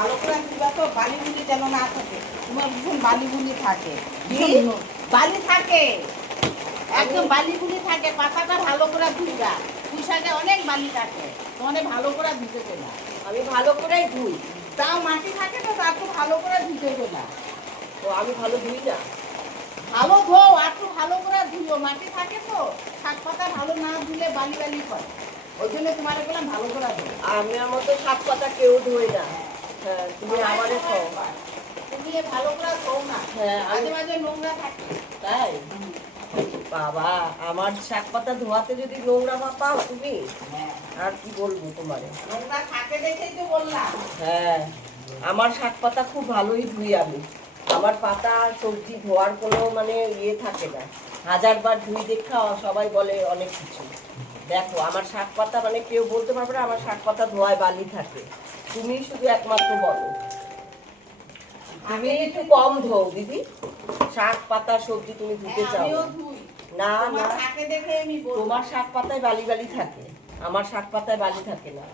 ভালো করে দিবা তো, বালিগুলি যেন না থাকে। তোমার ভীষণ বালিগুলি থাকে, বালি থাকে, একদম বালিগুলি থাকে। পাতাটা ভালো করে ধুইবা, পুঁই শাকে অনেক বালি থাকে, তোমাদের ভালো করে ধুতে দেবে না। আমি ভালো করেই ধুই। তাও মাটি থাকে তো, তার তো ভালো করে ধুতে দেবে না। তো আমি ভালো ধুই না। ভালো ধো, আর তো ভালো করে ধুলো, মাটি থাকে তো, শাক পাতা ভালো না ধুলে বালি বালি করে। ওই জন্য তোমার বললাম ভালো করে ধো। আমি আমার মতো শাক পাতা কেউ ধোয় না। হ্যাঁ, তুমি আমারে খাও। তুমি ভালো করে ধো না, হ্যাঁ, মাঝে মাঝে নোংরা থাকে। তাই বাবা, আমার শাক পাতা ধোয়াতে যদি নোংরা পাও তুমি, হ্যাঁ, আর কি বলবো তোমারে। নোংরা থাকে দেখেই তো বললাম। হ্যাঁ, আমার শাক পাতা খুব ভালোই ধুই আমি। আমার পাতা সবজি ধোয়ার কোনো মানে ইয়ে থাকে না। হাজারবার ধুই দেখা সবাই বলে অনেক কিছু। দেখো আমার শাক পাতা মানে কেউ বলতে পারবে না আমার শাক পাতা ধোয়ায় বালি থাকে। তুমি শুধু একমাত্র বলো। তুমি একটু কম ধোও দিদি, শাক পাতা সবজি তুমি ধুতে চাও আমিও না। ধুই, না তোমার না, থাকে দেখে আমি বললাম। তোমার শাক পাতায় বালি বালি থাকে, আমার শাক পাতায় বালি থাকে না।